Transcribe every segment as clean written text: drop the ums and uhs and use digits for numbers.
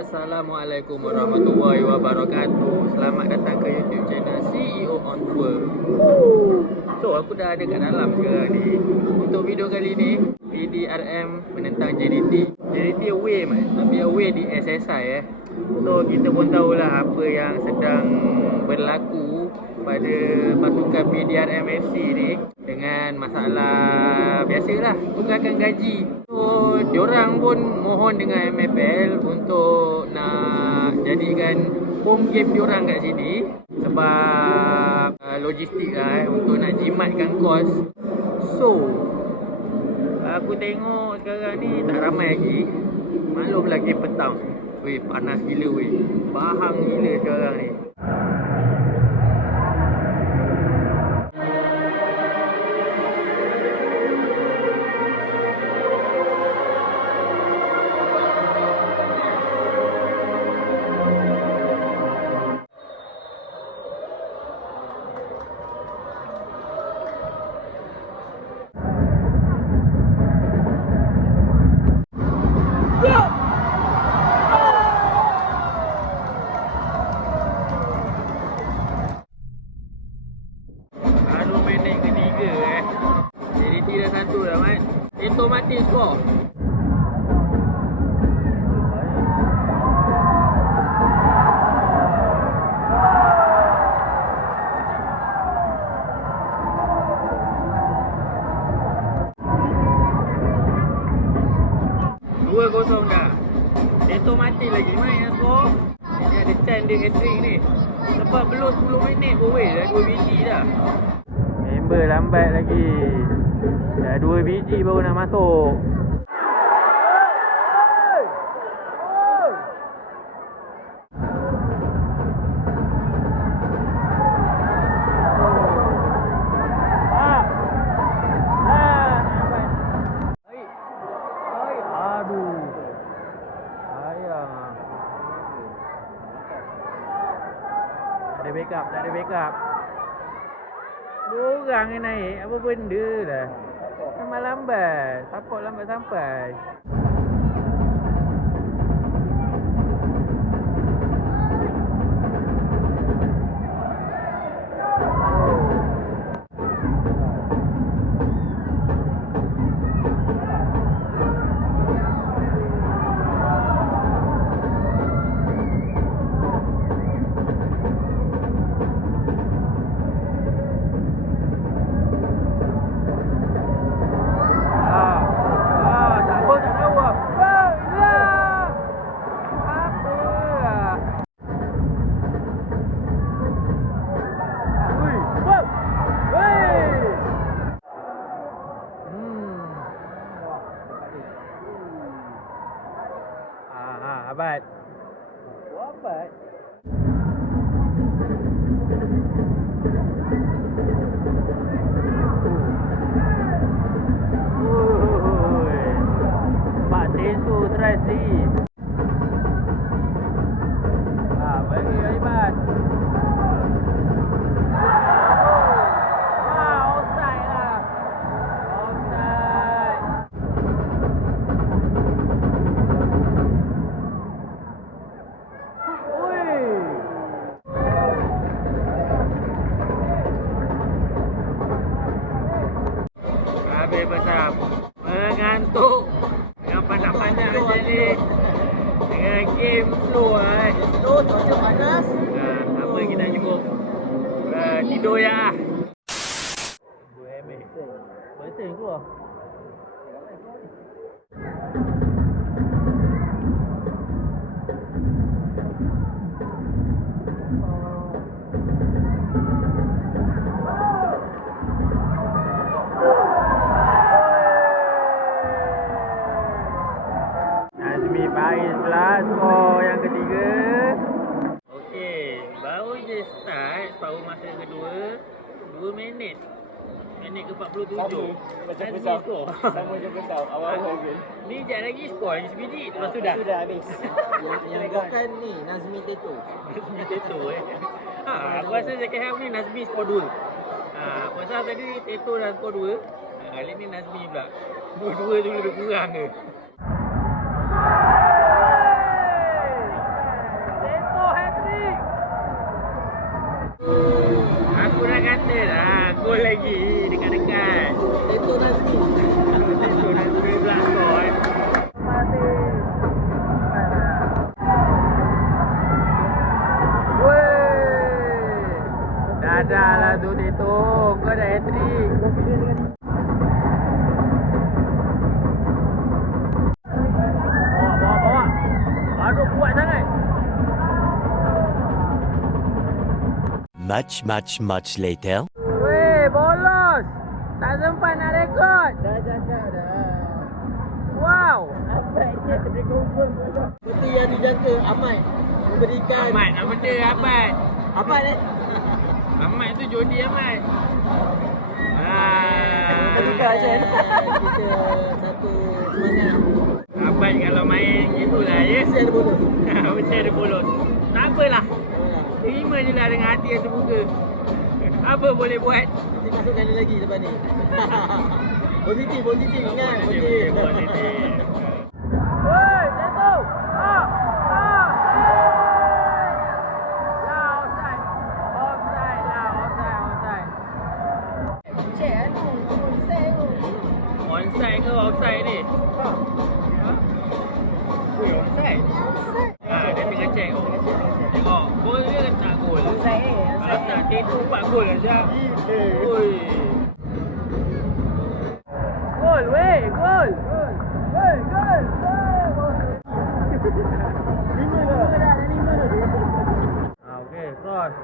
Assalamualaikum warahmatullahi wabarakatuh. Selamat datang ke YouTube channel CEO on Tour. So, aku dah ada kat dalam sekarang ni. Untuk video kali ni, PDRM menentang JDT. JDT away tapi away di SSI So, kita pun tahulah apa yang sedang berlaku pada pasukan PDRM FC ni dengan masalah biasalah, tunggakan gaji. So, diorang pun mohon dengan MFL untuk nak jadikan home game diorang kat sini sebab logistik lah untuk nak jimatkan kos. So, aku tengok sekarang ni tak ramai lagi. Maklum lagi petang. Weh, panas gila weh. Bahang gila sekarang ni. JDT dah satu dah Mat. Teto mati skor. Dua kosong dah. Teto mati lagi Mat yang skor. Ini ada chance dia hat-trick ni. Sebab belum 10 minit pun weh dah 2 biji dah. Member lambat lagi. Dah 2 biji baru nak masuk. Aduh. Sayang. Tak ada backup. Orang yang naik, apa benda lah. Memang lambat. Support lambat sampai. Abad. Abad. Pak Tesu try sih. Bagi Aibat. Offside lah. Offside. Habis besar mengantuk dengan pandang-pandang macam ni dengan game slow slow cuaca panas apa lagi nak cukup tidur ya Bersih keluar Baik sebelah skor yang ketiga. Okey, baru je start separuh masa kedua 2 minit. Minit ke 47. Macam skor. Sama je besar. Awal-awal je. Ni sekejap lagi skor lagi sebiji. Lepas tu dah. Sudah habis. Yang bukan ni Nazmi Teto. Nazmi Teto aku rasa second half ni Nazmi skor 2. Pasal tadi Teto dah skor 2. Kali ni Nazmi pula. Dua-dua tu lebih kurang ke. Martin. Gol lagi. Dekat-dekat. Teto Nazmi. Teto Nazmi pula skor Martin. Weh. Dadah lah tu Teto. Kau dah hat-trick. Bawa. Aduh kuat sangat. Much later. Weh, bolos. Tak sempat nak rekod. Dah cakap dah. Wow. Apa dia kena confirm bola. Seperti yang dijangka Ahmad memberikan. Ahmad, nama dia Ahmad. Ahmad Ahmad tu Jody Ahmad. Kita satu semangat. Ahmad kalau main gitulah ya. Mesti ada bonus. Mesti ada bolos. Tak apalah. Terima je lah dengan hati yang terbuka. Apa boleh buat? Nanti masukkan dia lagi lepas ni. Positif ingat. Positif. Woi, Teto. Onside ke offside ni? Weh, onside? Dia tengah check. Tengok, gol dia ke tak gol? Tak, Teto 4 gol lah siap. Oi. Gol, weh, gol. Gol. Okey, cross.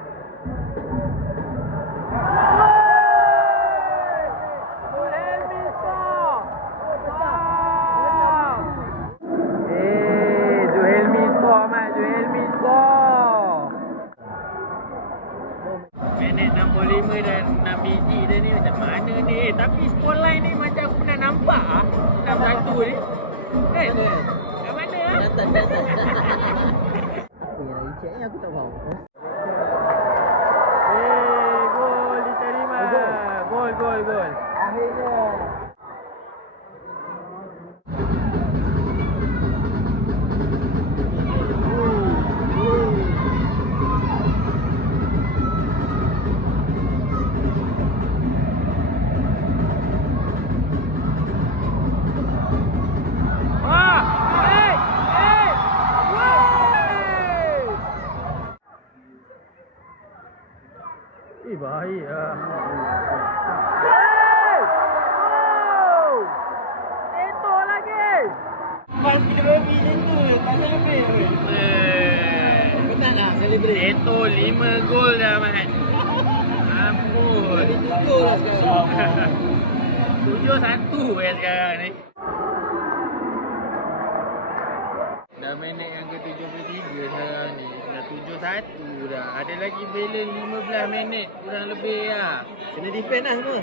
Minit 65 dan 6 biji dah ni macam mana ni? Tapi scoreline ni macam aku pernah nampak 6-1 ni. Kan? Kat mana ah? Datang. Apa yang lagi check ni aku tak faham. Gol diterima. Gol. Akhirnya. Baik Teto lagi. Pas kita baby Teto tak celebrate weh. Benar lah celebrate. Teto 5 gol dah Mat. Ampun. Jadi 7 lah sekarang. 7-1 sekarang ni. Dah minit yang ke-73 sekarang ni. Dah 7-1 dah. Ada lagi balance 15 minit kurang lebih lah. Kena defend lah semua.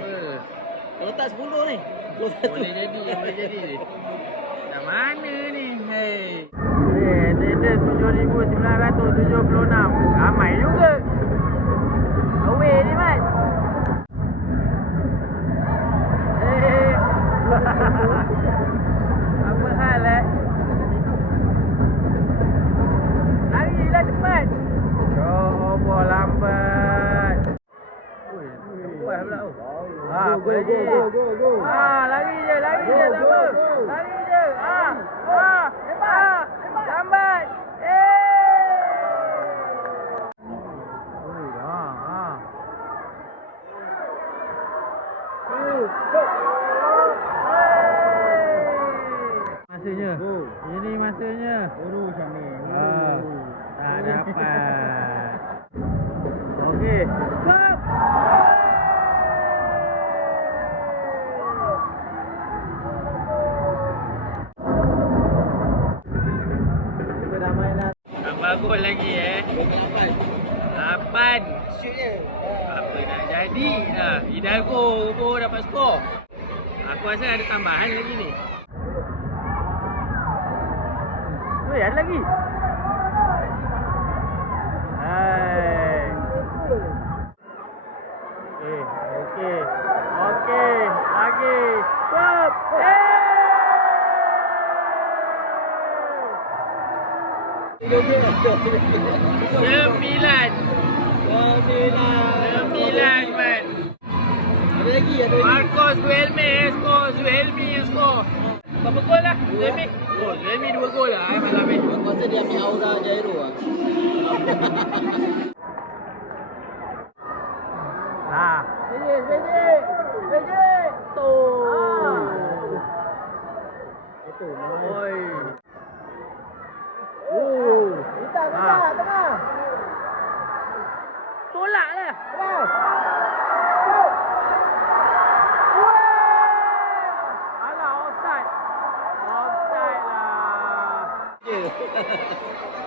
Kalau tak 10 ni. Boleh jadi. Dah mana ni? Hei. Attendance 7,976. Ramai juga. Away ni Mat. Apa hal Larilah cepat. Oh, lambat. Ui, cepat pula tu. Apa lagi? Lari je. Lari je. Lambat. Masanya. Ini masanya. Macam ni. Tak dapat. Okey. Stop. Kita dah main dah. Tambah gol lagi 8. Shootnya. Apa nak jadi? Hidalgo dapat skor. Aku rasa ada tambahan lagi ni. Ada lagi. Hai. Okey. Lagi. Stop. 9, Mat. lagi ada lagi. Marcos Zuelmi skor. Zuelmi yang skor. Berapa gol lah? Zuelmi? Oh, Zuelmi 2 gol lah malam ni. Aku rasa dia ambil aura Jairo lah. Ha. Sejik. Tu. Itu. Oi. Oh. Tengah. Tolak lah. Keras. Alah, offside. Offside lah.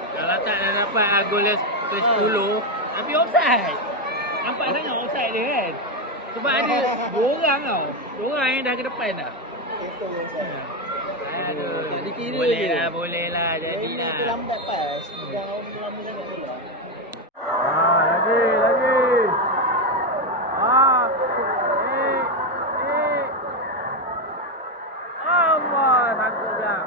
Kalau tak dah dapat gol ke-10, tapi offside. Nampak sangat offside dia kan. Sebab ada 2 orang tau. 2 orang yang dah ke depan dah. Aduh, Tak dikira. boleh lah. Jadi Ini lah. lambat pas. Jangan lama sangat bola. Lagi. Allah, takut dah.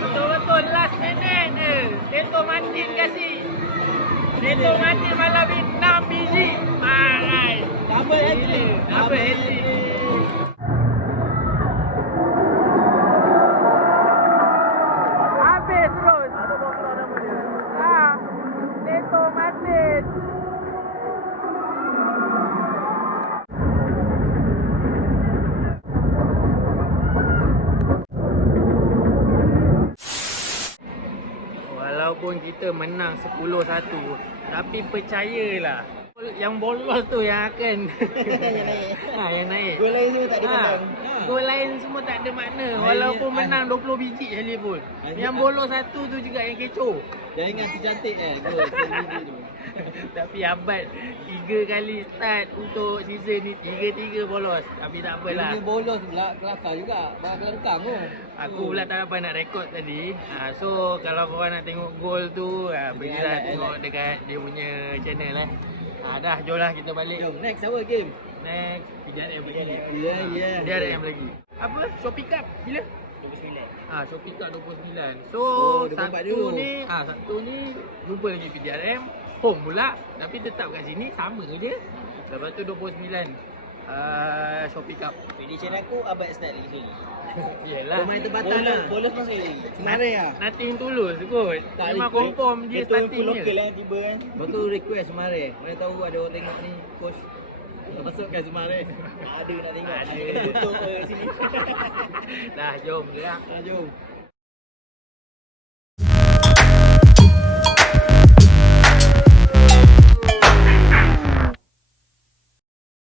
Betul-betul last minute je. Neto Martin kasih. Neto Martin malam ni 6 biji. Marai. Double hat-trick. Double hat-trick. Habis terus. Neto Martin. Walaupun kita menang 10-1, tapi percayalah, yang bolos tu yang akan yang naik. Gol lain semua tak ada Ha, menang. gol lain semua tak ada makna. Walaupun menang 20 biji sekali pun. Yang bolos satu tu juga yang kecoh. Jangan ingat si cantik gol sendiri tu. Tapi Abad 3 kali start untuk season ni, 3-3 bolos. Tapi tak apalah. Dia bolos pula kelakar juga. Kelakar tu. Aku pula tak dapat nak rekod tadi. So kalau korang nak tengok gol tu, pergilah tengok dekat dia punya channel lah. Dah, jom lah kita balik. Jom, next apa game? Next, PJRM lagi. Ya. PJRM lagi. Apa? Shopee Cup bila? 29. Shopee Cup 29. So, Oh, 24 Sabtu dulu. ni, Sabtu ni jumpa lagi PJRM. Home pula, tapi tetap kat sini sama je. Lepas tu 29. Shopee Cup. Prediction aku Abad start lagi sekali. Yelah. Pemain tempatan lah. Bolos pun sekali lagi. Semare lah. Nothing tulus kot. Tak Memang request. confirm je Betul starting full je. local yang tiba kan. Lepas tu request Semare. Mana tahu ada orang tengok ni coach. Masukkan Semare. Ada nak tengok. Ada. Ada tutup sini. Dah, jom gerak. Jom.